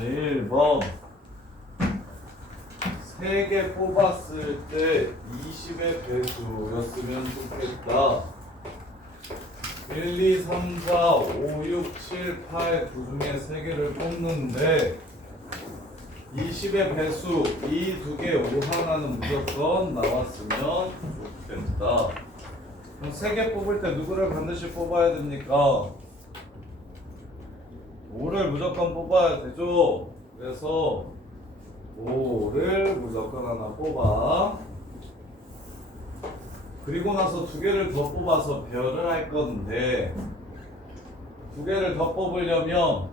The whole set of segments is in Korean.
자, 1번 3개 뽑았을 때 20의 배수였으면 좋겠다. 1, 2, 3, 4, 5, 6, 7, 8, 9 중에 3개를 뽑는데 20의 배수 이 2개 5 하나는 무조건 나왔으면 좋겠다. 그럼 3개 뽑을 때 누구를 반드시 뽑아야 됩니까? 5를 무조건 뽑아야 되죠. 그래서 5를 무조건 하나 뽑아. 그리고 나서 2개를 더 뽑아서 배열을 할 건데 2개를 더 뽑으려면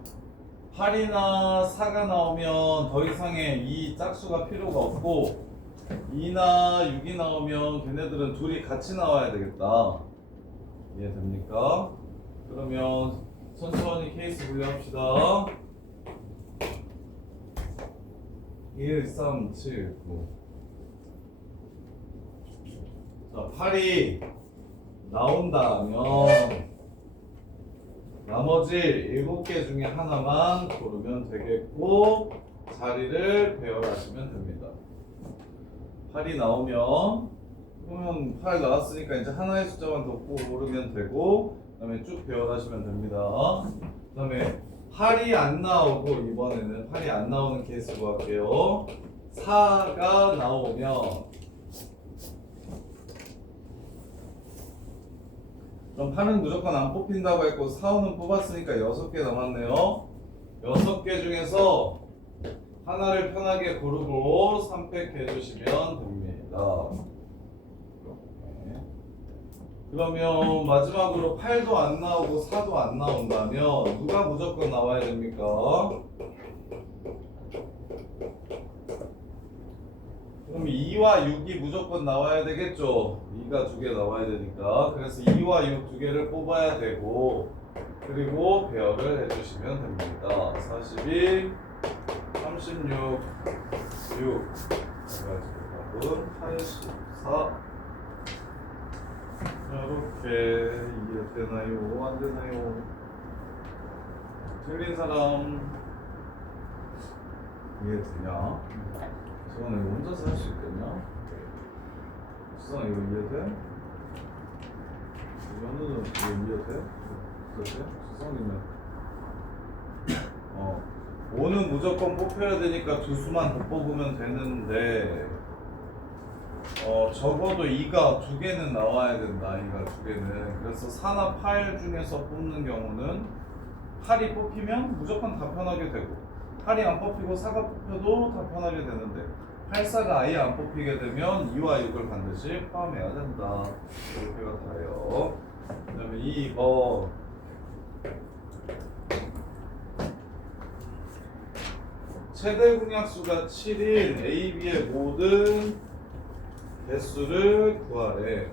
8이나 4가 나오면 더 이상의 이 짝수가 필요가 없고 2나 6이 나오면 걔네들은 둘이 같이 나와야 되겠다. 이해됩니까? 그러면 천천히 케이스 분류합시다. 1, 3, 7, 9. 자, 8이 나온다면 나머지 7개 중에 하나만 고르면 되겠고 자리를 배열하시면 됩니다. 8이 나오면 그러면 8 나왔으니까 이제 하나의 숫자만 더 고르면 되고 그 다음에 쭉 배열하시면 됩니다. 그 다음에 8이 안 나오고 이번에는 8이 안 나오는 케이스로 할게요. 4가 나오면 그럼 8은 무조건 안 뽑힌다고 했고 4, 5는 뽑았으니까 6개 남았네요. 6개 중에서 하나를 편하게 고르고 선택해 주시면 됩니다. 그러면 마지막으로 8도 안 나오고 4도 안 나온다면 누가 무조건 나와야 됩니까? 그럼 2와 6이 무조건 나와야 되겠죠. 2가 2개 나와야 되니까. 그래서 2와 6 2개를 뽑아야 되고 그리고 배열을 해주시면 됩니다. 42, 36, 6 그래가지고 84 이렇게 이해되나요? 안 되나요? 틀린 사람 이해되냐? 수성아 이거 혼자서 할 수 있겠냐? 수성아 이거 이해돼? 연우는 이거 이해돼? 그렇지? 수성이는 5는 무조건 뽑혀야 되니까 2수만 더 뽑으면 되는데 적어도 2가 2개는 나와야 된다. 2가 2개는. 그래서 4나 8 중에서 뽑는 경우는 8이 뽑히면 무조건 다 편하게 되고 8이 안 뽑히고 4가 뽑혀도 다 편하게 되는데 8, 4가 아예 안 뽑히게 되면 2와 6을 반드시 포함해야 된다. 이렇게 같아요. 그 다음에 2번 최대 공약수가 7인 AB의 모든 개수를 구하래.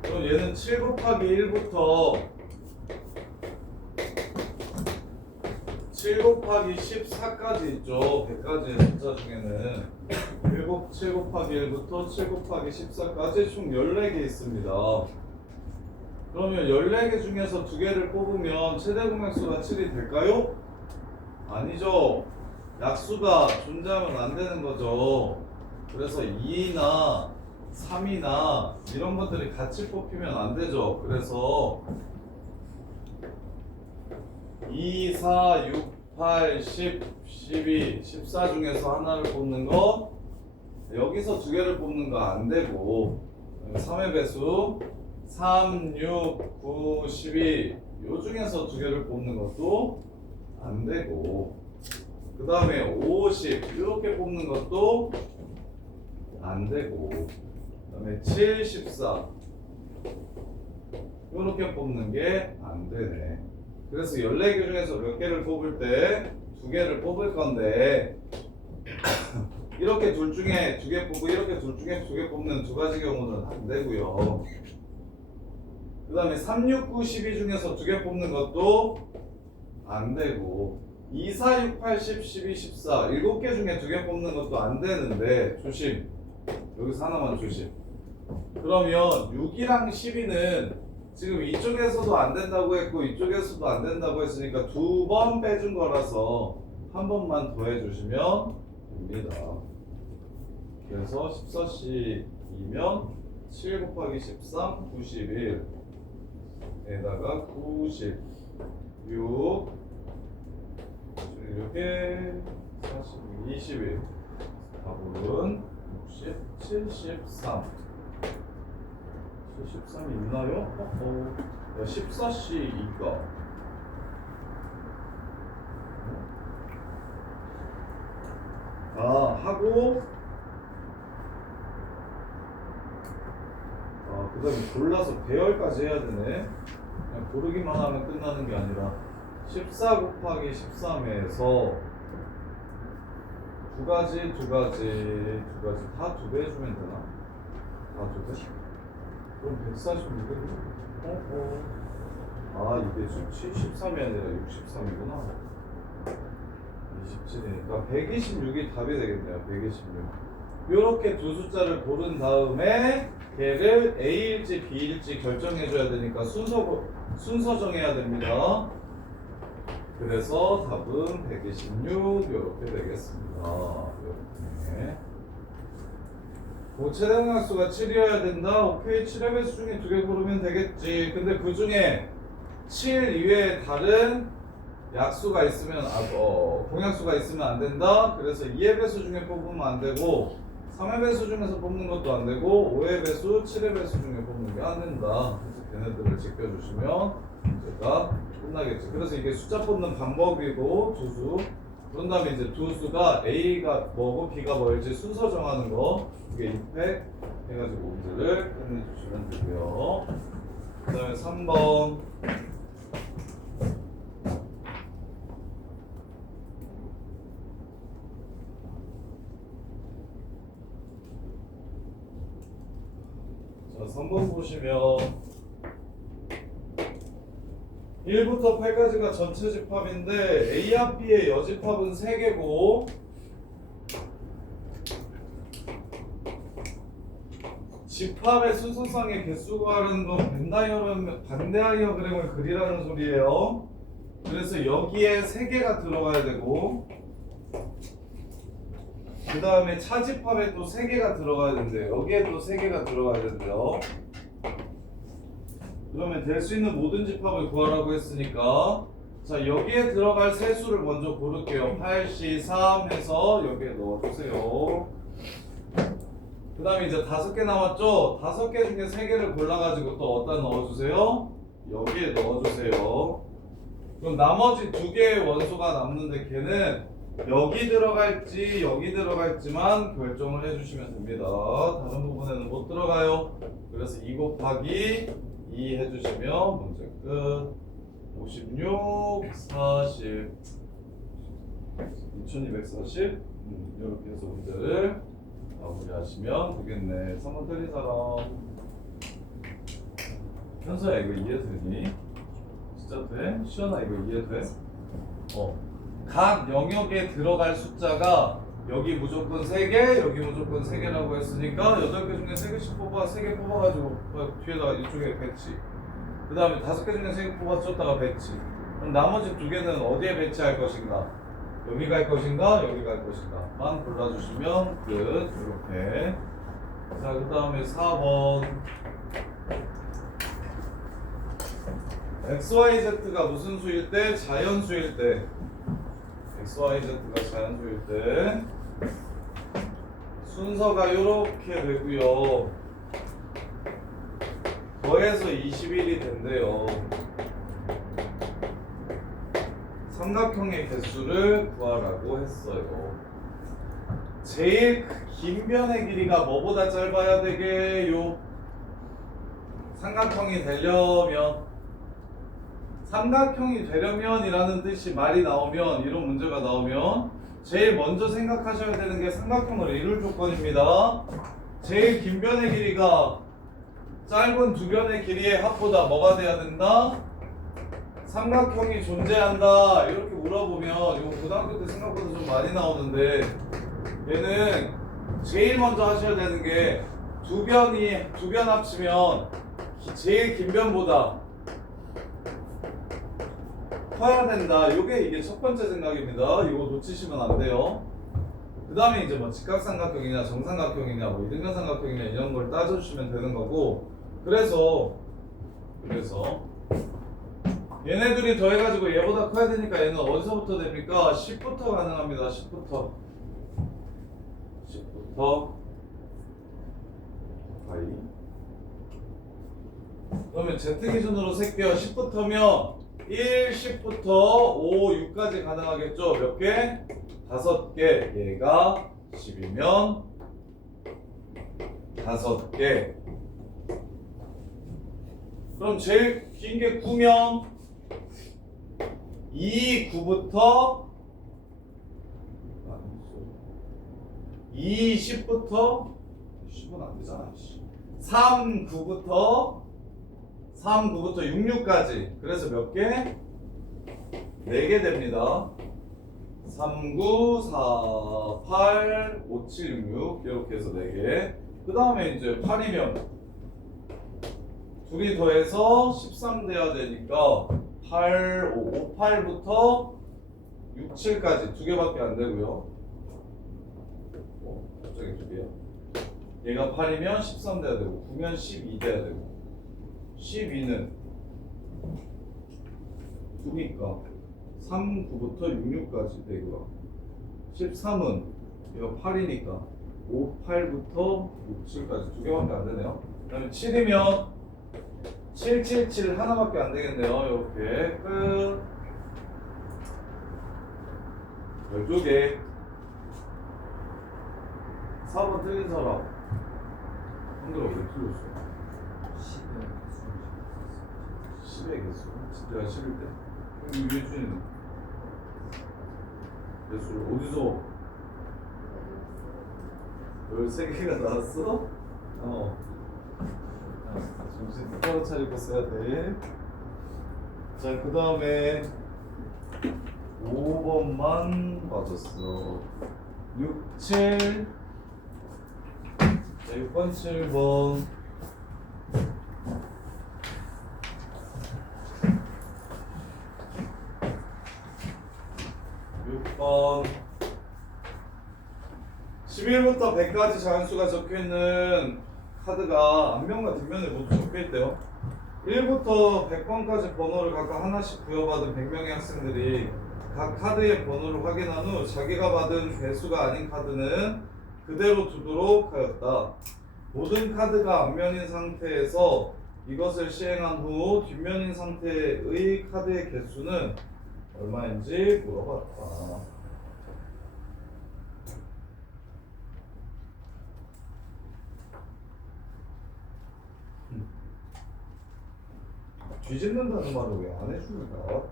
그럼 얘는 7 곱하기 1부터 7 곱하기 14까지 있죠. 100가지의 숫자 중에는 7 곱하기 1부터 7 곱하기 14까지 총 14개 있습니다. 그러면 14개 중에서 2개를 뽑으면 최대 공약수가 7이 될까요? 아니죠. 약수가 존재하면 안 되는 거죠. 그래서 2나 3이나 이런 것들이 같이 뽑히면 안 되죠. 그래서 2, 4, 6, 8, 10, 12, 14 중에서 하나를 뽑는 거 여기서 2개를 뽑는 거 안 되고 3의 배수 3, 6, 9, 12 요 중에서 2개를 뽑는 것도 안 되고 그 다음에 50 이렇게 뽑는 것도 안 되고 그 다음에 7, 14 이렇게 뽑는 게 안 되네. 그래서 14개 중에서 몇 개를 뽑을 때 2개를 뽑을 건데 이렇게 둘 중에 2개 뽑고 이렇게 둘 중에 2개 뽑는 2가지 경우는 안 되고요. 그 다음에 3, 6, 9, 12 중에서 2개 뽑는 것도 안 되고 2, 4, 6, 8, 10, 12, 14 7개 중에 2개 뽑는 것도 안 되는데 조심. 여기서 하나만 조심. 그러면 6이랑 12는 지금 이쪽에서도 안 된다고 했고 이쪽에서도 안 된다고 했으니까 2번 빼준 거라서 한 번만 더 해주시면 됩니다. 그래서 14C이면 7 곱하기 13, 91에다가 96 이렇게 40, 21 답은 60, 73 73이 있나요? 야, 14C이니까 하고 그 다음에 골라서 배열까지 해야 되네. 그냥 고르기만 하면 끝나는 게 아니라 14 곱하기 13에서 두 가지 다 2배 해주면 되나? 다 2배? 그럼 146은? 이게 73이 아니라 63이구나. 27이니까 126이 답이 되겠네요. 126. 이렇게 두 숫자를 고른 다음에 걔를 A일지 B일지 결정해줘야 되니까 순서 정해야 됩니다. 그래서 답은 126 이렇게 되겠습니다. 이렇게. 최대한 약수가 7이어야 된다. 오케이, 7의 배수 중에 2개 고르면 되겠지. 근데 그 중에 7 이외에 다른 약수가 있으면 공약수가 있으면 안 된다. 그래서 2의 배수 중에 뽑으면 안 되고 3의 배수 중에서 뽑는 것도 안 되고 5의 배수, 7의 배수 중에 뽑는 게 안 된다. 그래서 걔네들을 지켜주시면 문제가 끝나겠죠. 그래서 이게 숫자 뽑는 방법이고 두수. 그런 다음에 이제 두수가 A가 뭐고 B가 뭐일지 순서 정하는 거 그게 임팩 해가지고 문제를 끝내주시면 되고요. 그 다음에 3번 자, 3번 보시면 1부터 8까지가 전체 집합인데 A와 B의 여집합은 3개고 집합의 순서상의 개수 구하는 건 반대하이어그램을 그리라는 소리예요. 그래서 여기에 3개가 들어가야 되고 그 다음에 차집합에 또 3개가 들어가야 된대요. 여기에 또 3개가 들어가야 된대요. 그러면 될 수 있는 모든 집합을 구하라고 했으니까 자 여기에 들어갈 세수를 먼저 고를게요. 8C3 해서 여기에 넣어주세요. 그 다음에 이제 5개 남았죠? 5개 중에 3개를 골라가지고 또 어디다 넣어주세요? 여기에 넣어주세요. 그럼 나머지 2개의 원소가 남는데 걔는 여기 들어갈지 여기 들어갈지만 결정을 해주시면 됩니다. 다른 부분에는 못 들어가요. 그래서 2 곱하기 2 해주시면 문제 끝. 56, 40 2240 이렇게 해서 문제를 마무리하시면 되겠네. 3번 틀린 사람 현서야 이거 이해되니? 진짜 돼? 시연아 이거 이해돼? 각 영역에 들어갈 숫자가 여기 무조건 3개, 여기 무조건 3개라고 했으니까 8개 중에 3개씩 뽑아, 3개 뽑아가지고 뒤에다가 이쪽에 배치. 그 다음에 5개 중에 3개 뽑아줬다가 배치. 그럼 나머지 2개는 어디에 배치할 것인가? 여기 갈 것인가? 여기 갈 것인가? 만 골라주시면 끝. 이렇게. 자, 그 다음에 4번. XYZ가 무슨 수일 때? 자연수일 때. XYZ가 자연수일 때 순서가 이렇게 되고요. 더해서 21이 된대요. 삼각형의 개수를 구하라고 했어요. 제일 긴 변의 길이가 뭐보다 짧아야 되게요? 삼각형이 되려면 이라는 뜻이 말이 나오면 이런 문제가 나오면 제일 먼저 생각하셔야 되는 게 삼각형을 이룰 조건입니다. 제일 긴 변의 길이가 짧은 두 변의 길이의 합보다 뭐가 돼야 된다? 삼각형이 존재한다. 이렇게 물어보면 이거 고등학교 때 생각보다 좀 많이 나오는데 얘는 제일 먼저 하셔야 되는 게 두 변 합치면 제일 긴 변보다 커야 된다. 이게 첫 번째 생각입니다. 이거 놓치시면 안 돼요. 그 다음에 이제 뭐 직각삼각형이냐 정삼각형이냐 뭐 이등변삼각형이냐 이런 걸 따져주시면 되는 거고 그래서 얘네 둘이 더해가지고 얘보다 커야 되니까 얘는 어디서부터 됩니까? 10부터 가능합니다. 10부터 아이 그러면 Z 기준으로 셀게요. 10부터면 1, 10부터 5, 6까지 가능하겠죠? 몇 개? 5개. 얘가 10이면 5개. 그럼 제일 긴 게 9면 2, 9부터 2, 10부터 10은 안 되잖아. 3, 9부터 6, 6까지. 그래서 몇 개? 4개 됩니다. 3, 9, 4, 8, 5, 7, 6, 6 이렇게 해서 4개. 그 다음에 이제 8이면 둘이 더해서 13 돼야 되니까 8, 5, 8부터 6, 7까지 2개밖에 안 되고요. 갑자기 2개요. 얘가 8이면 13 돼야 되고 9면 12 돼야 되고 12는 9니까 3, 9부터 6, 6까지 되고요. 13은 얘가 8이니까 5, 8부터 6, 7까지 2개밖에 안 되네요. 그 다음에 7이면 7, 7, 7 하나밖에 안 되겠네요. 이렇게 끝. 12개. 4번 틀린 사람. 한글어 왜 틀렸어? 10의 개수. 진짜가 10일 때. 그럼 유준이는 개수를 어디서? 13개가 나왔어? 정신 똑바로 차리고 써야 돼. 자, 그 다음에 5번만 맞았어. 6, 7. 자, 6번, 7번. 6번. 11부터 100까지 자연수가 적혀있는 카드가 앞면과 뒷면에 모두 적혀있대요. 1부터 100번까지 번호를 각각 하나씩 부여받은 100명의 학생들이 각 카드의 번호를 확인한 후 자기가 받은 개수가 아닌 카드는 그대로 두도록 하였다. 모든 카드가 앞면인 상태에서 이것을 시행한 후 뒷면인 상태의 카드의 개수는 얼마인지 물어봤다. 뒤집는다는 말을 왜 안 해주는가?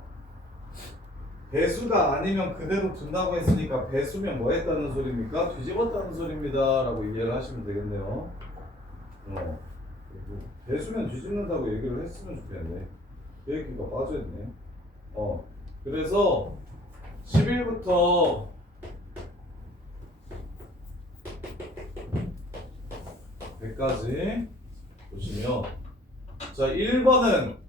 배수가 아니면 그대로 둔다고 했으니까 배수면 뭐 했다는 소리입니까? 뒤집었다는 소리입니다 라고 이해를 하시면 되겠네요. 배수면 뒤집는다고 얘기를 했으면 좋겠네. 그 얘기가 빠져있네. 그래서 11부터 100까지 보시면 자 1번은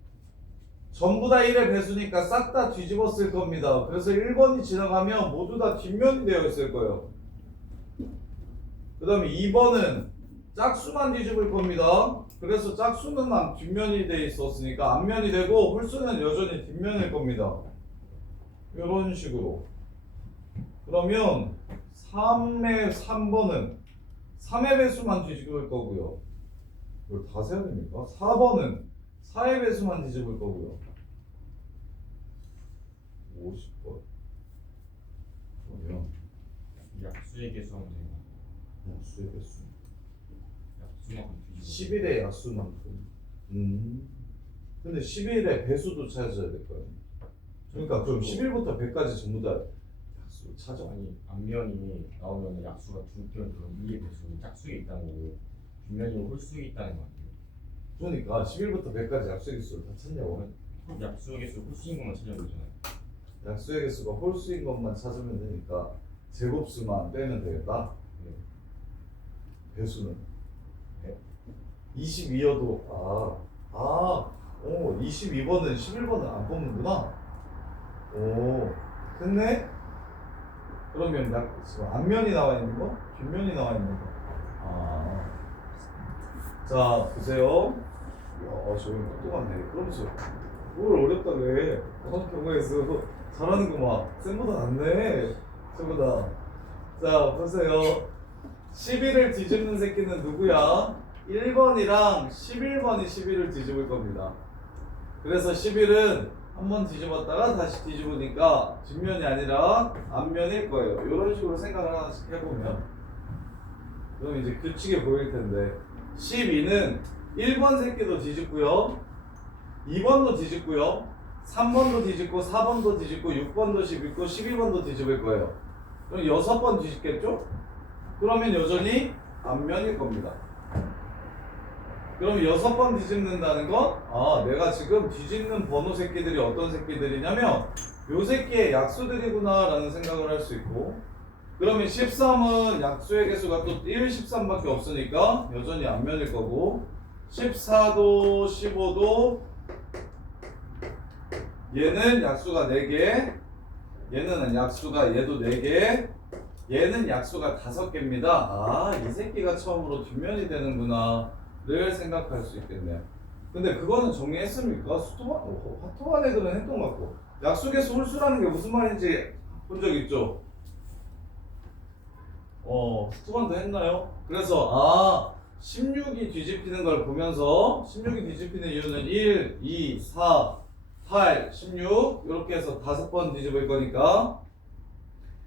전부 다 1의 배수니까 싹 다 뒤집었을 겁니다. 그래서 1번이 지나가면 모두 다 뒷면이 되어 있을 거예요. 그 다음에 2번은 짝수만 뒤집을 겁니다. 그래서 짝수는 뒷면이 되어 있었으니까 앞면이 되고 홀수는 여전히 뒷면일 겁니다. 이런 식으로. 그러면 3번은 3의 배수만 뒤집을 거고요. 이걸 다 세야 됩니까? 4번은 4의 배수만 뒤집을 거고요. 50번. 그러면 약수의 개수 하면 되고 약수의 배수. 약수만큼 뒤집어 11의 약수만큼. 근데 11의 배수도 찾아야 될 거예요. 그러니까 그럼 11부터 100까지 전부 다 약수를 찾아. 아니 앞면이 나오면 약수가 두 개는 그럼 2의 배수 짝수에 있다는 거고 뒷면이 홀수에 있다는 거 아니에요? 그러니까 11부터 100까지 약수의 개수를 다 찾냐고. 약수의 개수 홀수인 것만 찾으면 되잖아요. 약수의 개수가 홀수인 것만 찾으면 되니까 제곱수만 빼면 되겠다. 네. 배수는 22여도 22번은 11번은 안 뽑는구나. 오, 됐네? 그러면 지금 앞면이 나와 있는 거? 뒷면이 나와 있는 거? 아. 자, 보세요. 야, 저기 똑똑하네. 그러면서 뭘 어렵다 그래. 경우에서 잘하는구만. 쌤보다 낫네. 쌤보다. 자, 보세요. 11을 뒤집는 새끼는 누구야? 1번이랑 11번이 11을 뒤집을 겁니다. 그래서 11은 한 번 뒤집었다가 다시 뒤집으니까 뒷면이 아니라 앞면일 거예요. 이런 식으로 생각을 하나씩 해보면 그럼 이제 규칙이 보일 텐데 12는 1번 새끼도 뒤집고요, 2번도 뒤집고요, 3번도 뒤집고, 4번도 뒤집고, 6번도 뒤집고, 12번도 뒤집을 거예요. 그럼 6번 뒤집겠죠? 그러면 여전히 앞면일 겁니다. 그럼 6번 뒤집는다는 건, 아, 내가 지금 뒤집는 번호 새끼들이 어떤 새끼들이냐면 요 새끼의 약수들이구나 라는 생각을 할 수 있고, 그러면 13은 약수의 개수가 또 1, 13밖에 없으니까 여전히 앞면일 거고, 14도 15도 얘는 약수가 4개, 얘는 약수가 얘도 4개, 얘는 약수가 5개입니다. 아, 이 새끼가 처음으로 뒷면이 되는구나 를 생각할 수 있겠네요. 근데 그거는 정리했습니까? 화토반 애들은 했던 것 같고, 약수개수 홀수라는 게 무슨 말인지 본 적 있죠? 투반도 했나요? 그래서 16이 뒤집히는 걸 보면서 16이 뒤집히는 이유는 1, 2, 4, 8, 16 이렇게 해서 5번 뒤집을 거니까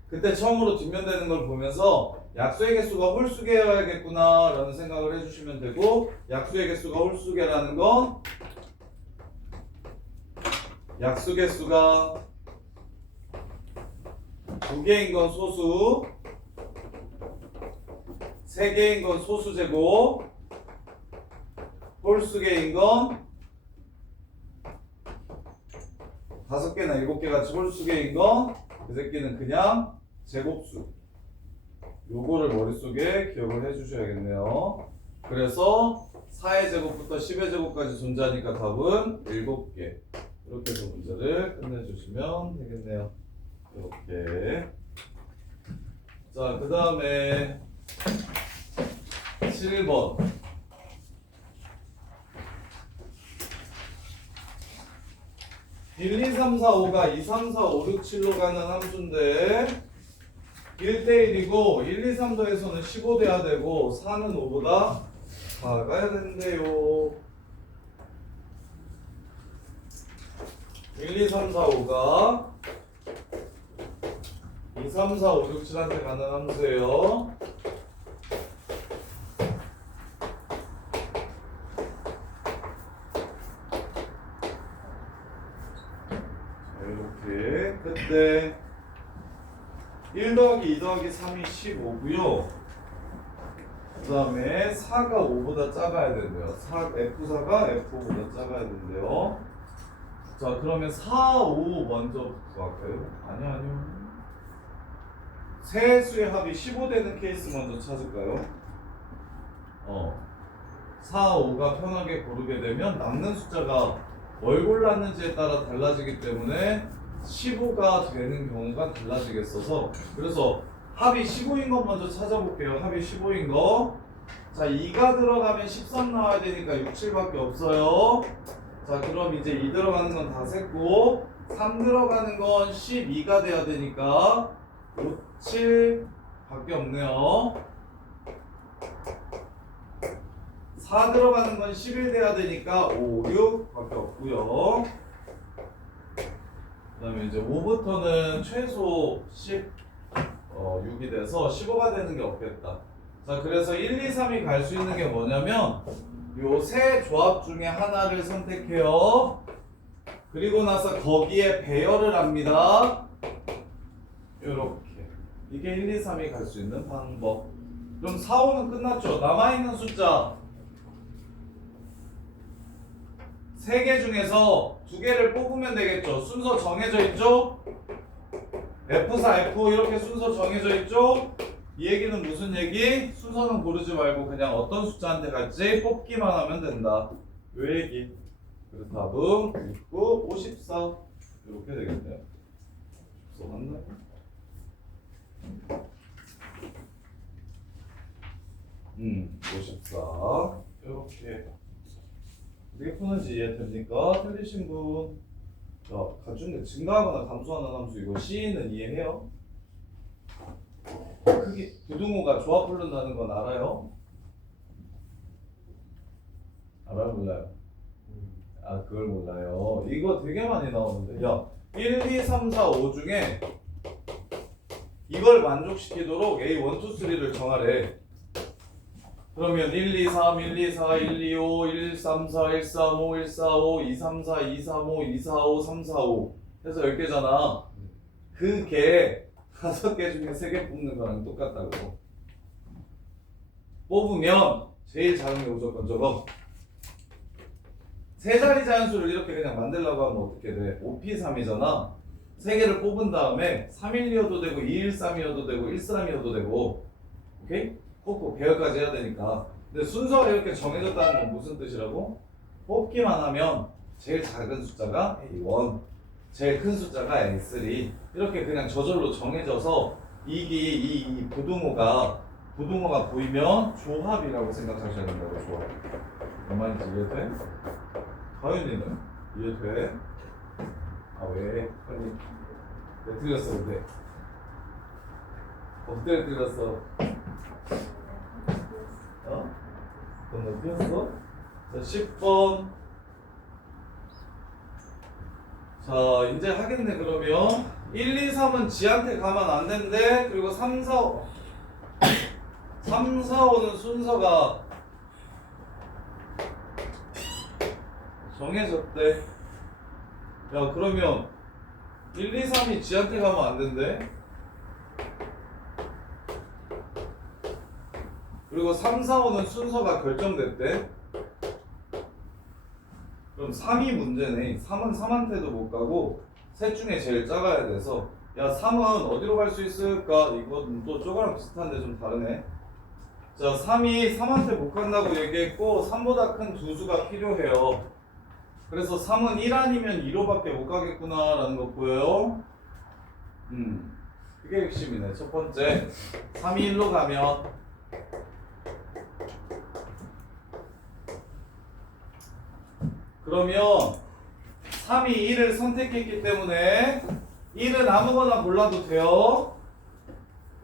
그때 처음으로 뒷면되는 걸 보면서 약수의 개수가 홀수개여야겠구나 라는 생각을 해주시면 되고, 약수의 개수가 홀수개라는 건 약수 개수가 2개인 건 소수, 3개인 건 소수제고, 홀수개인 건 5개나 7개 같이 홀수개인 건 그 새끼는 그냥 제곱수. 요거를 머릿속에 기억을 해주셔야겠네요. 그래서 4의 제곱부터 10의 제곱까지 존재하니까 답은 7개. 이렇게 해서 문제를 끝내주시면 되겠네요. 이렇게. 자, 그 다음에 7번. 1, 2, 3, 4, 5가 2, 3, 4, 5, 6, 7로 가는 함수인데 1대1이고 1, 2, 3도에서는 15 돼야 되고 4는 5보다 작아야 된대요. 1, 2, 3, 4, 5가 2, 3, 4, 5, 6, 7한테 가는 함수예요. 이렇게 그때 1 더하기 2 더하기 3이 15고요. 그 다음에 4가 5보다 작아야 된대요. F4가 F5보다 작아야 된대요. 자, 그러면 4, 5 먼저 구할까요? 아니요. 세 수의 합이 15 되는 케이스 먼저 찾을까요? 4, 5가 편하게 고르게 되면 남는 숫자가 뭘 골랐는지에 따라 달라지기 때문에 15가 되는 경우가 달라지겠어서, 그래서 합이 15인 것 먼저 찾아볼게요. 합이 15인 거. 자, 2가 들어가면 13 나와야 되니까 6, 7밖에 없어요. 자, 그럼 이제 2 들어가는 건 다 셌고 3 들어가는 건 12가 돼야 되니까 5, 7 밖에 없네요. 4 들어가는 건 11 돼야 되니까 5, 6 밖에 없고요. 그 다음에 이제 5부터는 최소 6이 돼서 15가 되는 게 없겠다. 자, 그래서 1, 2, 3이 갈 수 있는 게 뭐냐면 요 세 조합 중에 하나를 선택해요. 그리고 나서 거기에 배열을 합니다. 요렇게. 이게 1, 2, 3이 갈 수 있는 방법. 그럼 4, 5는 끝났죠? 남아있는 숫자 3개 중에서 2개를 뽑으면 되겠죠? 순서 정해져 있죠? F4, F5 이렇게 순서 정해져 있죠? 이 얘기는 무슨 얘기? 순서는 고르지 말고 그냥 어떤 숫자한테 갈지 뽑기만 하면 된다. 요 얘기. 그래서 답은 69, 54 이렇게 되겠네요. 써놨네. 음, 54 이렇게 어떻게 푸는지 이해됩니까? 틀리신 분. 자, 가중에 증가하거나 감소하는 함수 이거 C는 이해해요? 크기 부등호가 조합 부른다는 건 알아요? 알아요 몰라요? 아 그걸 몰라요. 이거 되게 많이 나오는데 야 1, 2, 3, 4, 5 중에 이걸 만족시키도록 A 1, 2, 3를 정하래. 그러면 1, 2, 3, 1, 2, 4, 1, 2, 5, 1, 3, 4, 1, 3, 5, 1, 4, 5, 2, 3, 4, 2, 3, 5, 2, 4, 5, 3, 4, 5 해서 10개잖아. 그게 5개 중에 3개 뽑는 거랑 똑같다고. 뽑으면 제일 작은 게 무조건 저거. 세 자리 자연수를 이렇게 그냥 만들려고 하면 어떻게 돼? 5P3이잖아. 3개를 뽑은 다음에 312여도 되고 213이어도 되고 113이어도 되고 오케이? 꼭 배열까지 해야 되니까. 근데 순서가 이렇게 정해졌다는 건 무슨 뜻이라고? 뽑기만 하면 제일 작은 숫자가 A1, 제일 큰 숫자가 A3 이렇게 그냥 저절로 정해져서 이 부등호가 보이면 조합이라고 생각하셔야 된다고. 조합. 뭔 말인지 이해돼? 다현이는 이해돼? 아 왜? 아니 왜 틀렸어 근데? 어떻게 틀렸어? 어? 그건 틀렸어? 자 10번. 자 이제 하겠네. 그러면 1, 2, 3은 지한테 가면 안 된대. 그리고 3, 4, 5는 순서가 정해졌대. 야 그러면 1, 2, 3이 지한테 가면 안 된대. 그리고 3, 4, 5는 순서가 결정됐대. 그럼 3이 문제네. 3은 3한테도 못 가고 셋 중에 제일 작아야 돼서 야 3은 어디로 갈 수 있을까? 이건 또 저거랑 비슷한데 좀 다르네. 자 3이 3한테 못 간다고 얘기했고 3보다 큰 두 수가 필요해요. 그래서 3은 1 아니면 2로밖에 못 가겠구나 라는 거 보여요? 그게 핵심이네. 첫 번째 3이 1로 가면 그러면 3이 1을 선택했기 때문에 1은 아무거나 골라도 돼요.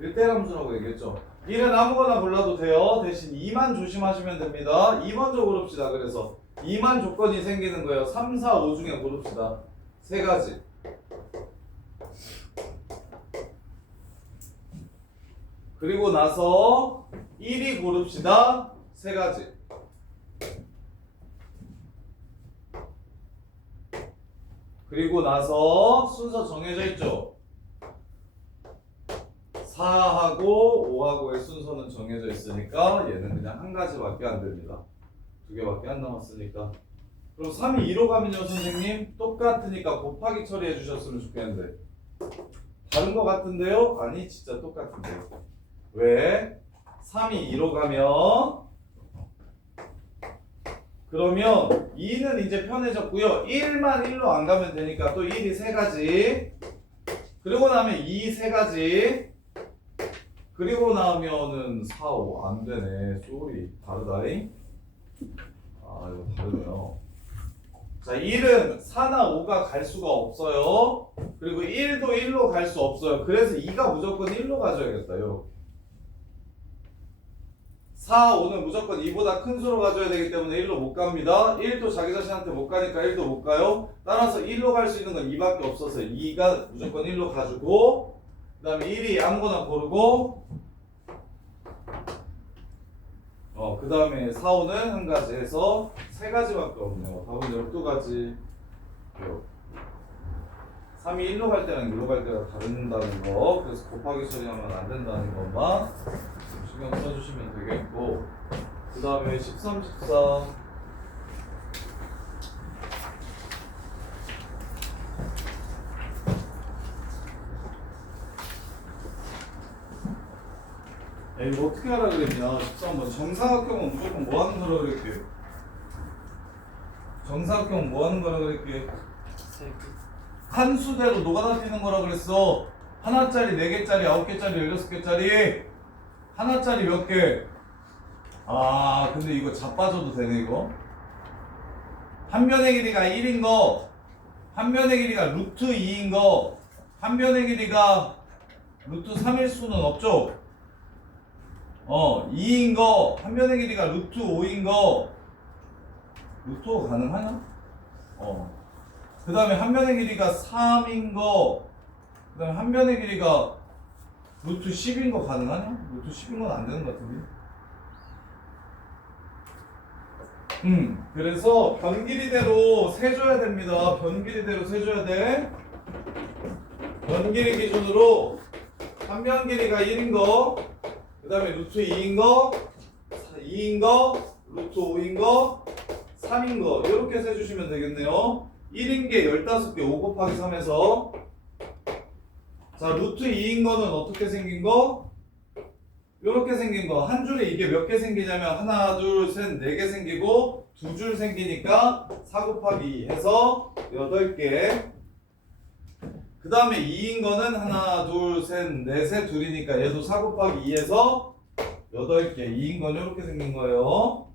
1대함수라고 얘기했죠. 1은 아무거나 골라도 돼요. 대신 2만 조심하시면 됩니다. 2 먼저 고릅시다. 그래서 2만 조건이 생기는 거예요. 3, 4, 5 중에 고릅시다. 세 가지. 그리고 나서 1이 고릅시다. 세 가지. 그리고 나서 순서 정해져 있죠. 4하고 5하고의 순서는 정해져 있으니까 얘는 그냥 한 가지밖에 안 됩니다. 두 개밖에 안 남았으니까. 그럼 3이 2로 가면요 선생님? 똑같으니까 곱하기 처리해 주셨으면 좋겠는데 다른 거 같은데요? 아니 진짜 똑같은데요. 왜? 3이 2로 가면 그러면 2는 이제 편해졌고요. 1만 1로 안 가면 되니까 또 1이 세 가지. 그리고 나면 2 세 가지. 그리고 나면은 4, 5 안 되네. 쏘리 다르다잉. 아 이거 다르네요. 자 1은 4나 5가 갈 수가 없어요. 그리고 1도 1로 갈 수 없어요. 그래서 2가 무조건 1로 가져야겠다. 이렇게. 4, 5는 무조건 2보다 큰 수로 가져야 되기 때문에 1로 못 갑니다. 1도 자기 자신한테 못 가니까 1도 못 가요. 따라서 1로 갈 수 있는 건 2밖에 없어서 2가 무조건 1로 가지고 그 다음에 1이 아무거나 고르고 그 다음에 4, 5는 한 가지 해서 세 가지밖에 없네요. 답은 12가지. 3이 1로 갈 때랑 2로 갈 때가 다른다는 거. 그래서 곱하기 처리하면 안 된다는 것만 신경 써주시면 되겠고 그 다음에 13, 14 이거 어떻게 하라 그랬냐. 13번 정사각형은 무조건 뭐 하는 거라 그랬게. 정사각형은 뭐 하는 거라 그랬게. 한 수대로 노가다 뛰는 거라 그랬어. 하나짜리, 4개짜리, 9개짜리, 16개짜리. 하나짜리 몇 개? 아, 근데 이거 자빠져도 되네, 이거. 한 변의 길이가 1인 거, 한 변의 길이가 루트 2인 거, 한 변의 길이가 루트 3일 수는 없죠? 2인 거, 한 변의 길이가 루트 5인 거, 루트 5 가능하냐? 그 다음에 한 변의 길이가 3인 거, 그 다음에 한 변의 길이가 루트 10인 거 가능하냐? 루트 10인 건 안 되는 것 같은데. 그래서 변 길이대로 세줘야 됩니다. 변 길이대로 세줘야 돼. 변 길이 기준으로 한 변 길이가 1인 거, 그 다음에 루트 2인 거, 2인 거, 루트 5인 거, 3인 거 이렇게 세주시면 되겠네요. 1인 게 15개 5 곱하기 3에서 자 루트 2인 거는 어떻게 생긴 거? 이렇게 생긴 거. 한 줄에 이게 몇 개 생기냐면 하나 둘 셋 4개 생기고 두 줄 생기니까 4 곱하기 2 해서 8개. 그 다음에 2인 거는 하나 둘 셋 넷에 둘이니까 얘도 4 곱하기 2에서 8개. 2인 거는 이렇게 생긴 거예요.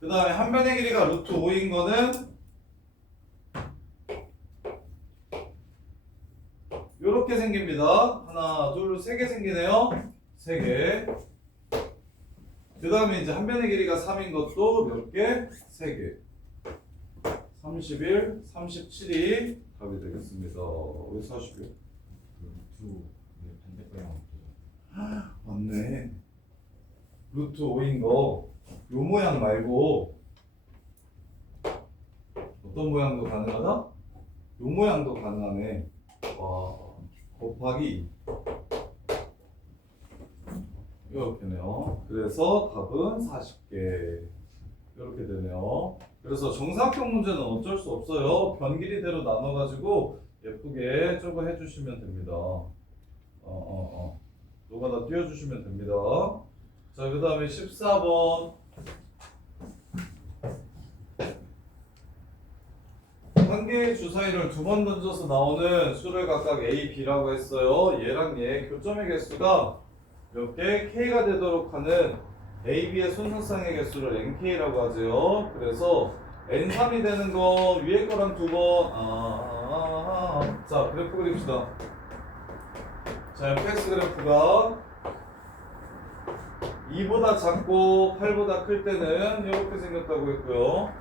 그 다음에 한 변의 길이가 루트 5인 거는 이렇게 생깁니다. 하나 둘 3개 생기네요. 3개. 그 다음에 이제 한 변의 길이가 3인 것도 몇 개? 3개. 31, 37이 답이 되겠습니다. 왜 40이요? 루트 반대 방향. 맞네. 루트 5인 거, 요 모양 말고 어떤 모양도 가능하다? 요 모양도 가능하네. 와, 곱하기 이렇게네요. 그래서 답은 40개 이렇게 되네요. 그래서 정사각형 문제는 어쩔 수 없어요. 변 길이대로 나눠가지고 예쁘게 쪼개 해주시면 됩니다. 노가다 띄워주시면 됩니다. 자, 그 다음에 14번. 한 개의 주사위를 2번 던져서 나오는 수를 각각 A, B라고 했어요. 얘랑 얘 교점의 개수가 몇 개? K가 되도록 하는 A, B의 순서상의 개수를 NK라고 하죠. 그래서 N3이 되는 거 위에 거랑 2번. 자, 그래프 그립시다. 자, fx 그래프가 2보다 작고 8보다 클 때는 이렇게 생겼다고 했고요.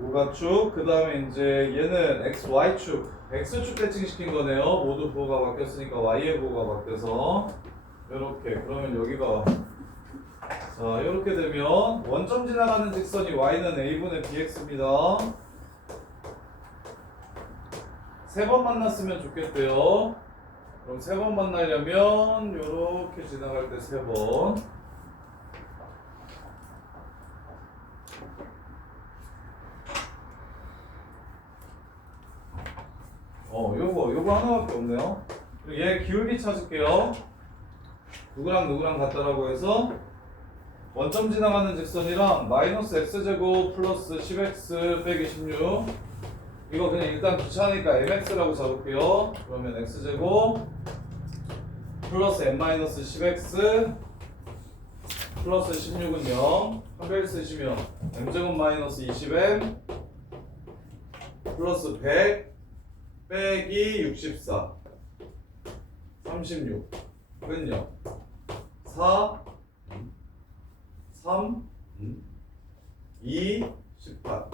오가축, 그 다음에 이제 얘는 XY축, X축 대칭시킨 거네요. 모두 부호가 바뀌었으니까 Y의 부호가 바뀌어서 이렇게. 그러면 여기가 자 이렇게 되면 원점 지나가는 직선이 Y는 A분의 BX입니다. 3번 만났으면 좋겠대요. 그럼 3번 만나려면 이렇게 지나갈 때 3번. 요거 하나밖에 없네요. 그리고 얘 기울기 찾을게요. 누구랑 누구랑 같다라고 해서 원점 지나가는 직선이랑 마이너스 x제곱 플러스 10x 빼기 16 이거 그냥 일단 귀찮으니까 mx라고 잡을게요. 그러면 x제곱 플러스 n-10x 플러스 16은 0 한별 쓰시면 m제곱 마이너스 20m 플러스 100 빼기 64 36 은요 4 3 2 18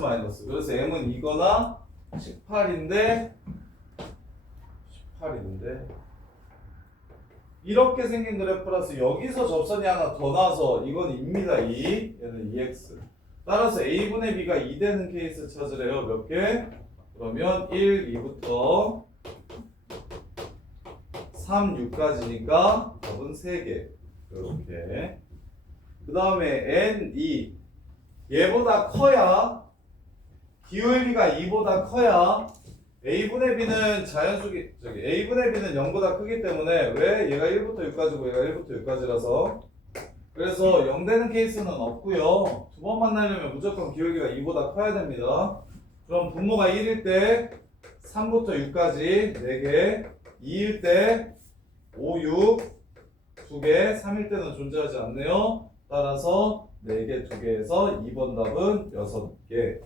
마이너스 그래서 m은 2거나 18인데 이렇게 생긴 그래프라서 여기서 접선이 하나 더 나와서 이건 2입니다. 2 얘는 2x 따라서 a분의 b가 2 되는 케이스 찾으래요. 몇 개? 그러면 1, 2부터 3, 6까지니까 답은 3개. 이렇게. 그 다음에 N2. 얘보다 커야, 기울기가 2보다 커야 a분의 b는 자연수기 a분의 b는 0보다 크기 때문에 왜? 얘가 1부터 6까지고 얘가 1부터 6까지라서 그래서 0 되는 케이스는 없고요. 두 번 만나려면 무조건 기울기가 2보다 커야 됩니다. 그럼 분모가 1일 때 3부터 6까지 4개, 2일 때 5, 6 2개, 3일 때는 존재하지 않네요. 따라서 4개, 2개에서 2번 답은 6개.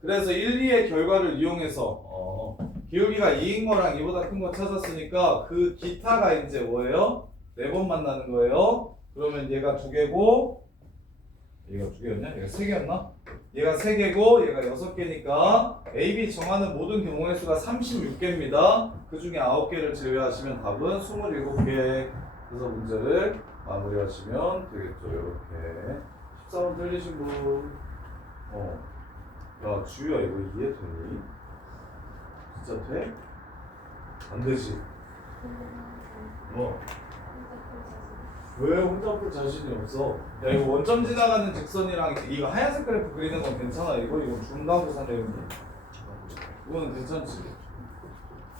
그래서 1, 2의 결과를 이용해서 기울기가 2인 거랑 2보다 큰 거 찾았으니까 그 기타가 이제 뭐예요? 4번 만나는 거예요. 그러면 얘가 2개고 얘가 2개였냐? 얘가 3개였나? 얘가 3개고 얘가 6개니까 AB 정하는 모든 경우의 수가 36개입니다. 그 중에 9개를 제외하시면 답은 27개. 그래서 문제를 마무리하시면 되겠죠. 이렇게 14번 틀리신 분 야 주희야 이거 이해되니? 진짜 돼? 안 되지? 뭐? 왜 혼자 풀 자신이 없어? 야 이거 원점 지나가는 직선이랑 이거 하얀색 그래프 그리는 건 괜찮아. 이거 중간고사 내용이 이거는 괜찮지.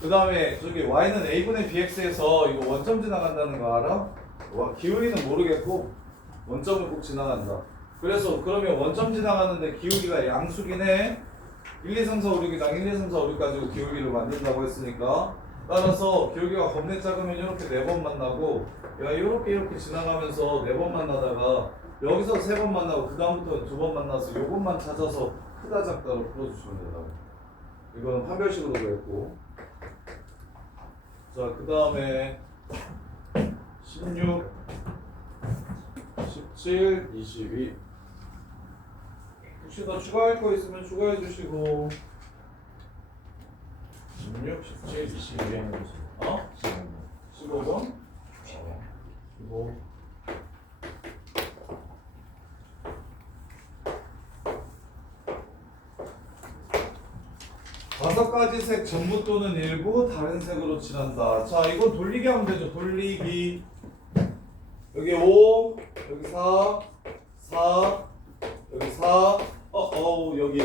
그 다음에 저기 y는 a분의 bx에서 이거 원점 지나간다는 거 알아? 와 기울기는 모르겠고 원점을 꼭 지나간다. 그래서 그러면 원점 지나가는데 기울기가 양수긴 해. 1, 2, 3, 4, 5, 6이랑 1, 2, 3, 4, 5, 6 가지고 기울기를 만든다고 했으니까 따라서 기울기가 겁내 작으면 이렇게 4번 만나고 야 이렇게 지나가면서 4번 만나다가 여기서 3번 만나고 그 다음부터 2번 만나서 요것만 찾아서 크다 작다로 풀어주시면 된다고. 이거는 판별식으로 그랬고 자 그 다음에 16 17, 22 혹시 더 추가할 거 있으면 추가해 주시고 16, 17, 22 어? 15번? 15 5가지 색 전부 또는 일부 다른 색으로 칠한다. 자 이건 돌리기 하면 되죠. 돌리기 여기 5 여기 4 4 여기 4 여기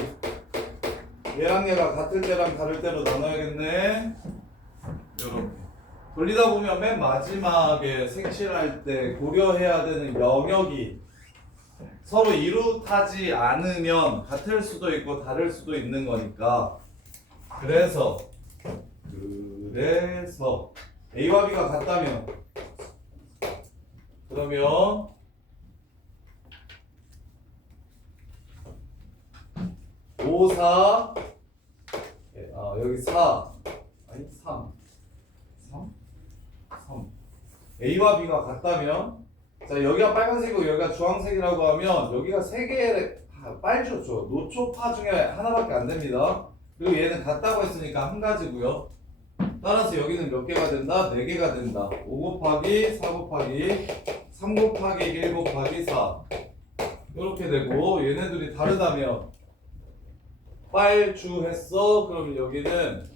얘랑 얘가 같을 때랑 다를 때로 나눠야겠네. 요렇게 돌리다 보면 맨 마지막에 색칠할 때 고려해야 되는 영역이 서로 이루어지지 않으면 같을 수도 있고 다를 수도 있는 거니까 그래서 A와 B가 같다면 그러면 5, 4 여기 4 아니 3 A와 B가 같다면 자 여기가 빨간색이고 여기가 주황색이라고 하면 여기가 3개의 빨주죠 노초파 중에 하나밖에 안 됩니다. 그리고 얘는 같다고 했으니까 한 가지고요. 따라서 여기는 몇 개가 된다? 4개가 된다. 5 곱하기 4 곱하기 3 곱하기 1 곱하기 4 이렇게 되고 얘네들이 다르다면 빨주 했어. 그럼 여기는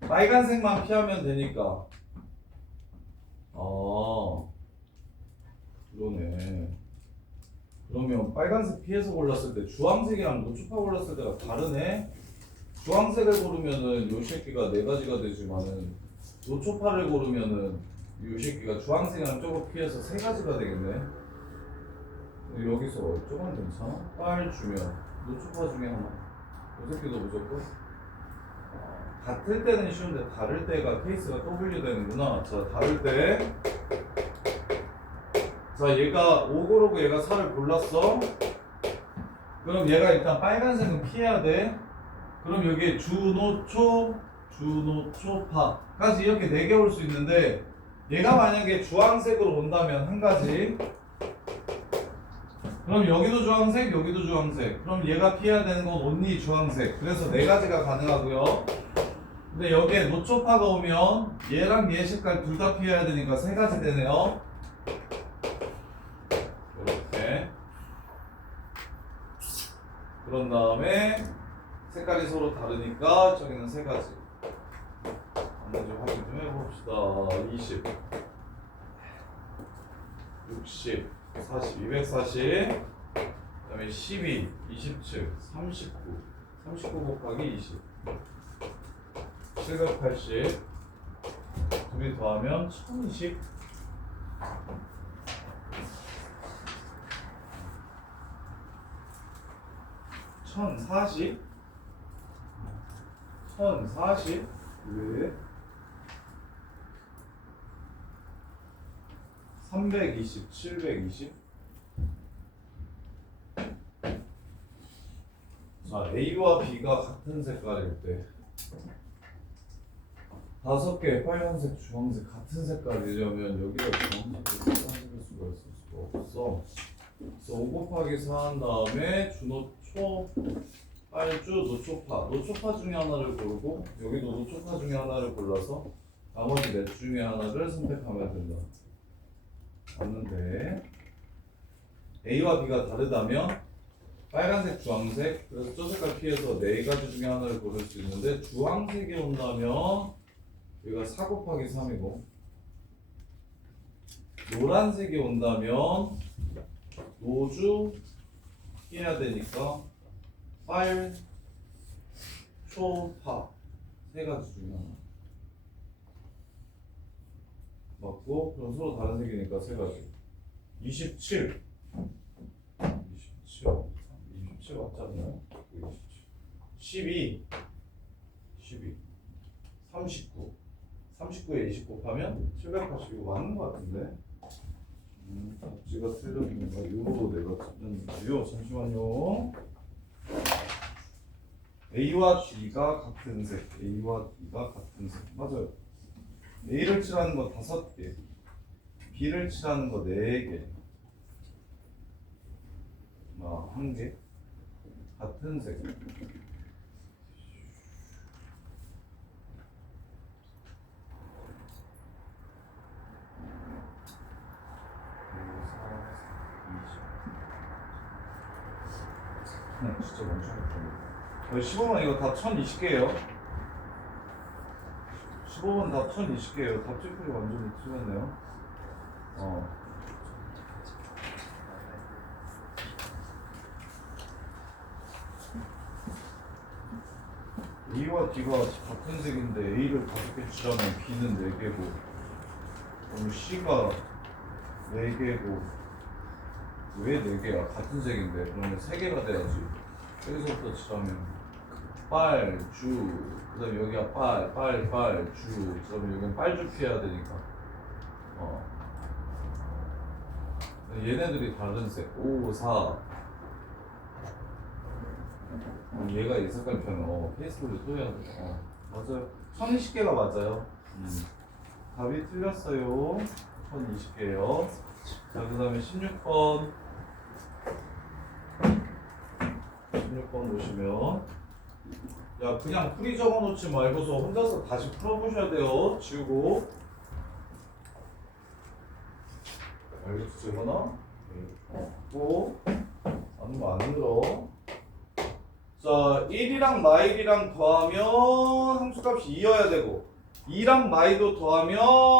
빨간색만 피하면 되니까 그러네. 그러면 빨간색 피해서 골랐을 때 주황색이랑 노초파 골랐을 때가 다르네. 주황색을 고르면은 요 새끼가 4가지가 되지만은 노초파를 고르면은 요 새끼가 주황색이랑 조금 피해서 3가지가 되겠네. 여기서 조금 괜찮아? 빨 주면 노초파 중에 하나. 요 새끼도 무조건 같을 때는 쉬운데 다를 때가 케이스가 W 되는구나. 자 다를 때 자 얘가 5 고르고 얘가 4를 골랐어. 그럼 얘가 일단 빨간색은 피해야 돼. 그럼 여기에 주노초파까지 이렇게 4개 올 수 있는데 얘가 만약에 주황색으로 온다면 한 가지 그럼 여기도 주황색 여기도 주황색 그럼 얘가 피해야 되는 건 온리 주황색. 그래서 4가지가 가능하고요. 근데 여기에 노초파가 오면 얘랑 얘 색깔 둘 다 피해야 되니까 3가지 되네요. 이렇게 그런 다음에 색깔이 서로 다르니까 저기는 3가지 한번 좀 확인 좀 해봅시다. 20 60 40 240 그다음에 12, 27, 39, 39 곱하기 20, 780. 둘이 더하면 1020. 1040. 1040. 왜? 320, 720. 자, A와 B가 같은 색깔일 때 5개 빨간색, 주황색 같은 색깔이려면 여기가 주황색으로 빨간색일 수가 있을 수가 없어. 그래서 5 곱하기 4 한 다음에 주노초, 빨주, 노초파. 노초파 중에 하나를 고르고 여기도 노초파 중에 하나를 골라서 나머지 넷 중에 하나를 선택하면 된다. 맞는데 A와 B가 다르다면 빨간색, 주황색, 그래서 저 색깔 피해서 네 가지 중에 하나를 고를 수 있는데 주황색이 온다면 여기가 4 곱하기 3이고 노란색이 온다면 노주 피해야 되니까 빨, 초, 파 세 가지 중에 하나 맞고 그럼 서로 다른 색이니까 세 가지 27 27 맞지 않나요? 12 39 39에 20 곱하면 780 이거 맞는 것 같은데 답지가 틀렸는가? 이거 내가 찾는지요? 잠시만요. A와 B가 같은 색 A와 B가 같은 색 맞아요. A를 칠하는 거 5개 B를 칠하는 거 4개 1개 같은 색 진짜 멈춰있다. 15번 이거 답 1020개예요. 15번 답 1020개예요. 답지풀이 완전히 틀렸네요. A와 B가 같은 색인데 A를 5개 칠하면 B는 4개고 그럼 C가 4개고 왜 4개야? 같은 색인데 그러면 3개가 돼야지. 여기서부터 칠하면 빨, 주, 그 다음에 여기가 빨, 주 그러면 여기는 빨주 피해야 되니까 얘네들이 다른 색 5, 4 얘가 이 색깔 펴면 페이스북을 또 해야 돼. 맞아요. 1020개가 맞아요. 답이 틀렸어요. 1020개요. 자, 그 다음에 16번. 16번 보시면 야 그냥 풀이 적어놓지 말고서 혼자서 다시 풀어보셔야 돼요. 지우고 알겠어 지우거나 또 아는 거 안 들어. 자 1이랑 마일이랑 더하면 함수값이 2여야 되고 2랑 마이도 더하면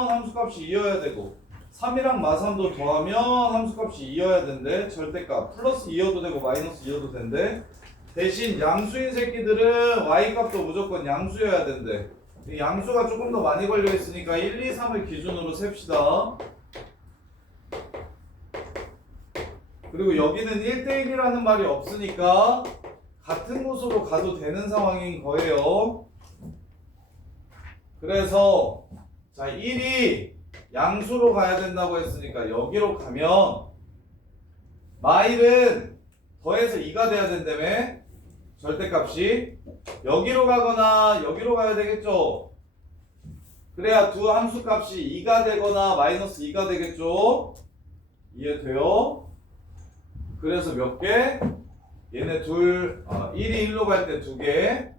함수값이 2여야 되고 3이랑 마3도 더하면 함수값이 2여야 된대. 절대값 플러스 2여도 되고 마이너스 2여도 된대. 대신 양수인 새끼들은 y값도 무조건 양수여야 된대. 이 양수가 조금 더 많이 걸려 있으니까 1, 2, 3을 기준으로 셉시다. 그리고 여기는 1대1이라는 말이 없으니까 같은 곳으로 가도 되는 상황인 거예요. 그래서 자 1이 양수로 가야 된다고 했으니까 여기로 가면 마일은 더해서 2가 돼야 된다며. 절대값이 여기로 가거나 여기로 가야 되겠죠. 그래야 두 함수값이 2가 되거나 마이너스 2가 되겠죠. 이해돼요? 그래서 몇 개? 얘네 1이 1로 갈 때 2개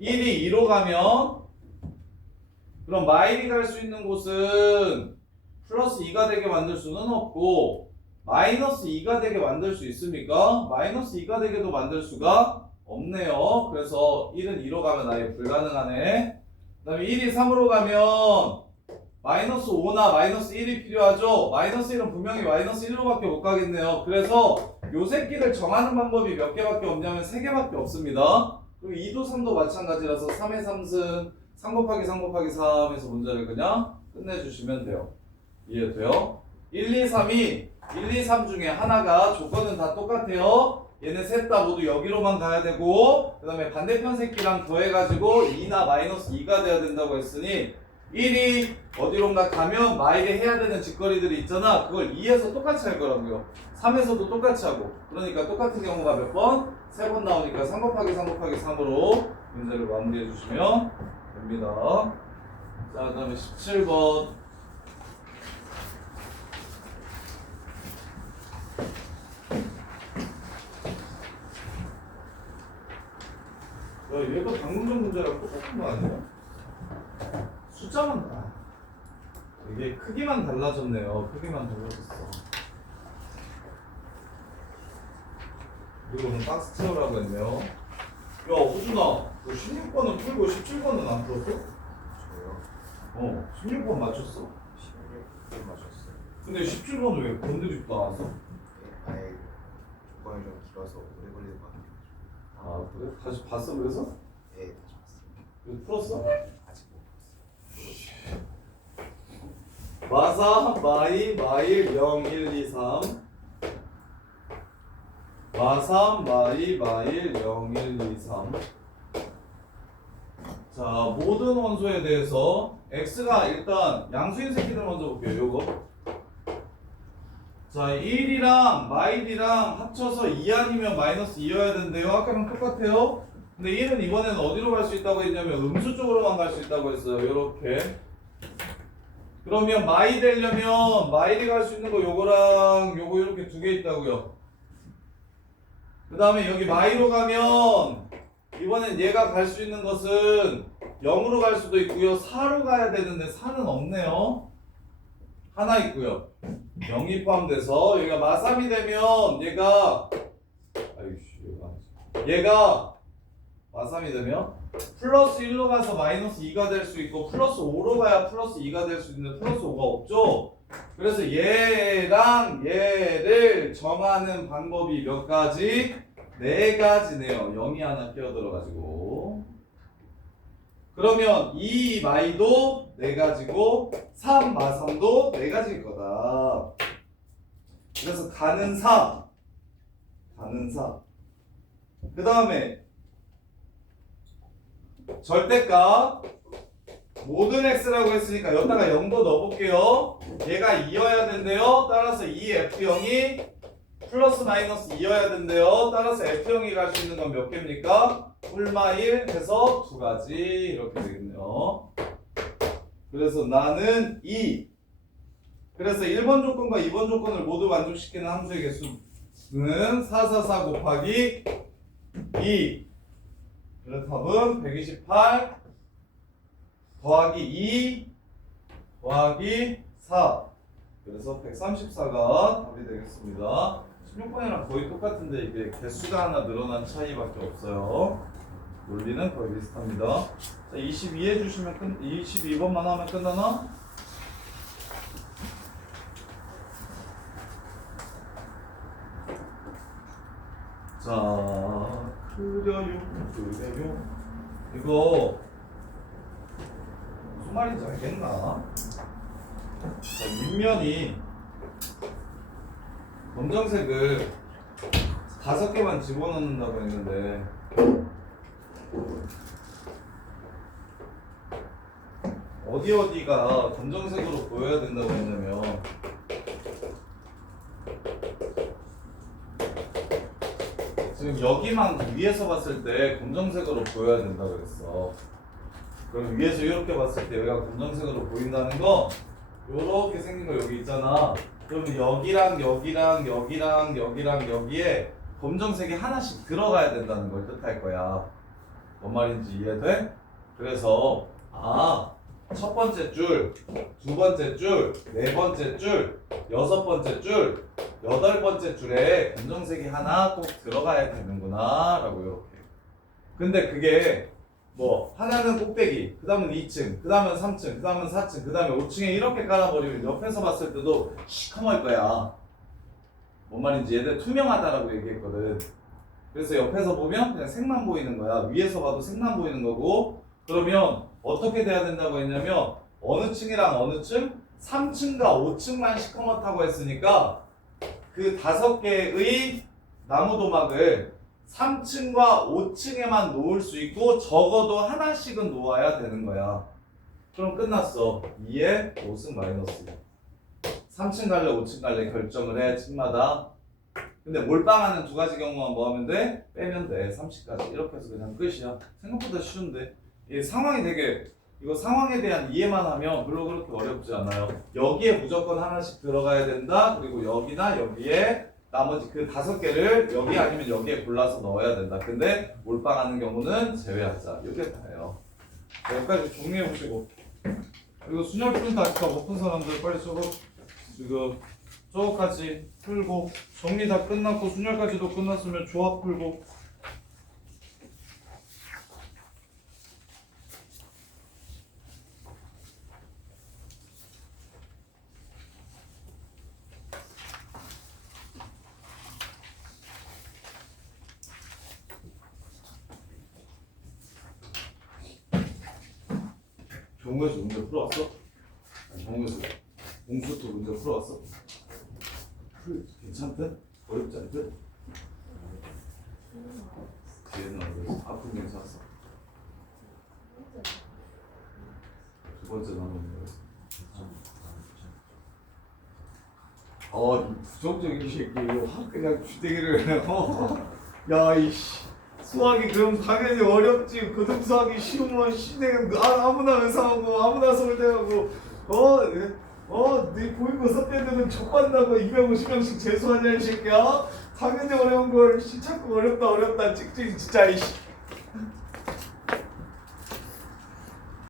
1이 2로 가면 그럼 마일이 갈 수 있는 곳은 플러스 2가 되게 만들 수는 없고 마이너스 2가 되게 만들 수 있습니까? 마이너스 2가 되게도 만들 수가 없네요. 그래서 1은 2로 가면 아예 불가능하네. 그 다음에 1이 3으로 가면 마이너스 5나 마이너스 1이 필요하죠. 마이너스 1은 분명히 마이너스 1로밖에 못 가겠네요. 그래서 요 새끼를 정하는 방법이 몇 개밖에 없냐면 3개밖에 없습니다. 그리고 2도 3도 마찬가지라서 3의 3승 3 곱하기 3 곱하기 3에서 문제를 그냥 끝내주시면 돼요. 이해돼요? 1, 2, 3이 1, 2, 3 중에 하나가 조건은 다 똑같아요. 얘는 셋 다 모두 여기로만 가야 되고 그 다음에 반대편 새끼랑 더해가지고 2나 마이너스 2가 돼야 된다고 했으니 1이 어디론가 가면 마일이 해야 되는 직거리들이 있잖아. 그걸 2에서 똑같이 할 거라고요. 3에서도 똑같이 하고. 그러니까 똑같은 경우가 몇 번? 3번 나오니까 3 곱하기 3 곱하기 3으로 문제를 마무리해 주시면 됩니다. 자, 그 다음에 17번. 야, 얘도 방문적 문제랑 똑같은 거 아니에요? 숫자만 이게 크기만 달라졌네요. 크기만 달라졌어. 그리고 오늘 박스 채우라고 했네요. 야, 호준아, 너 16번은 풀고 17번은 안 풀었어? 저요? 16번 맞췄어? 16번 맞췄어요. 근데 17번은 왜 건드리지도 않았어? 네, 아예 조건이 좀 길어서 오래 걸릴 것 같아요. 아, 그래? 다시 봤어, 그래서? 네, 다시 봤습니다. 그래서 풀었어? 아직 못 봤어요. 마사, 마이, 마일, 0, 1, 2, 3 마사, 마이, 마일, 0, 1, 2, 3 자, 모든 원소에 대해서 x가 일단 양수인 새끼들 먼저 볼게요. 요거 자, 1이랑 마일이랑 합쳐서 2 아니면 마이너스 2여야 된대요. 아까랑 똑같아요. 근데 1은 이번에는 어디로 갈 수 있다고 했냐면 음수 쪽으로만 갈 수 있다고 했어요. 요렇게. 그러면 마이 되려면 마일이 갈 수 있는 거 요거랑 요거 이렇게 2개 있다고요. 그 다음에 여기 마이로 가면 이번엔 얘가 갈 수 있는 것은 0으로 갈 수도 있고요. 4로 가야 되는데 4는 없네요. 하나 있고요. 0이 포함돼서 여기가 마3이 되면 얘가 마3이 되면 플러스 1로 가서 마이너스 2가 될 수 있고 플러스 5로 가야 플러스 2가 될 수 있는데 플러스 5가 없죠. 그래서 얘랑 얘를 정하는 방법이 몇 가지? 4가지네요. 0이 하나 끼어들어가지고 그러면 2 마이도 4가지고 3 마3도 4가지일 거다. 그래서 가는 4 그 다음에 절대값 모든 x라고 했으니까 여기다가 0도 넣어볼게요. 얘가 2여야 된대요. 따라서 2F0이 플러스 마이너스 2여야 된대요. 따라서 F0이 갈 수 있는 건 몇 개입니까? 뿔마 1 해서 2가지 이렇게 되겠네요. 그래서 나는 2. 그래서 1번 조건과 2번 조건을 모두 만족시키는 함수의 개수는 444 곱하기 2. 그래서 답은 128 더하기 2 더하기 4. 그래서 134가 답이 되겠습니다. 16번이랑 거의 똑같은데 이게 개수가 하나 늘어난 차이밖에 없어요. 논리는 거의 비슷합니다. 자, 22 해주시면 22번만 하면 끝나나? 자, 그려요. 이거 무슨 말인지 알겠나? 자, 윗면이 검정색을 5개만 집어넣는다고 했는데 어디가 검정색으로 보여야 된다고 했냐면 지금 여기만 위에서 봤을 때 검정색으로 보여야 된다고 그랬어. 그럼 위에서 이렇게 봤을 때 여기가 검정색으로 보인다는 거 요렇게 생긴 거 여기 있잖아. 그러면 여기랑 여기에 검정색이 하나씩 들어가야 된다는 걸 뜻할 거야. 뭔 말인지 이해돼? 그래서 첫 번째 줄, 두 번째 줄, 네 번째 줄, 여섯 번째 줄, 여덟 번째 줄에 검정색이 하나 꼭 들어가야 되는구나 라고 이렇게. 근데 그게 뭐 하나는 꼭대기, 그 다음은 2층, 그 다음은 3층, 그 다음은 4층, 그 다음에 5층에 이렇게 깔아버리면 옆에서 봤을 때도 시커멀 거야. 뭔 말인지 얘들 투명하다라고 얘기했거든. 그래서 옆에서 보면 그냥 색만 보이는 거야. 위에서 봐도 색만 보이는 거고. 그러면 어떻게 돼야 된다고 했냐면 어느 층이랑 어느 층? 3층과 5층만 시커멓다고 했으니까 그 5개의 나무 도막을 3층과 5층에만 놓을 수 있고 적어도 하나씩은 놓아야 되는 거야. 그럼 끝났어. 2에 5승 마이너스 3층 갈래 5층 갈래 결정을 해 층마다. 근데 몰빵하는 두 가지 경우만 뭐 하면 돼? 빼면 돼. 30까지 이렇게 해서 그냥 끝이야. 생각보다 쉬운데 이 상황이 되게 이거 상황에 대한 이해만 하면 별로 그렇게 어렵지 않아요. 여기에 무조건 하나씩 들어가야 된다. 그리고 여기나 여기에 나머지 그 5개를 여기 아니면 여기에 골라서 넣어야 된다. 근데 몰빵하는 경우는 제외하자. 이게 다예요. 여기까지 정리해 보시고 그리고 순열풀 다 못 푼 사람들 빨리 저거 지금 저거까지 풀고 정리 다 끝났고 순열까지도 끝났으면 조합 풀고 정우에서 문제 풀어왔어? 아니 정우에서 공수도 문제 풀어왔어? 괜찮대? 어렵지 않대? 뒤에는 어려웠어? 아픈 괜찮았어? 두 번째 나누는 거였어 이 부정적인 새끼 이거 확 그냥 주대기를 야 이씨 수학이 그럼 당연히 어렵지. 고등수학이 쉬우면 시대는 아무나 의사하고 아무나 서울대하고 네 보인고사 때들은 족반다고 250명씩 재수하냐 이 새끼야. 당연히 어려운 걸 자꾸 어렵다 찍지 진짜 이씨.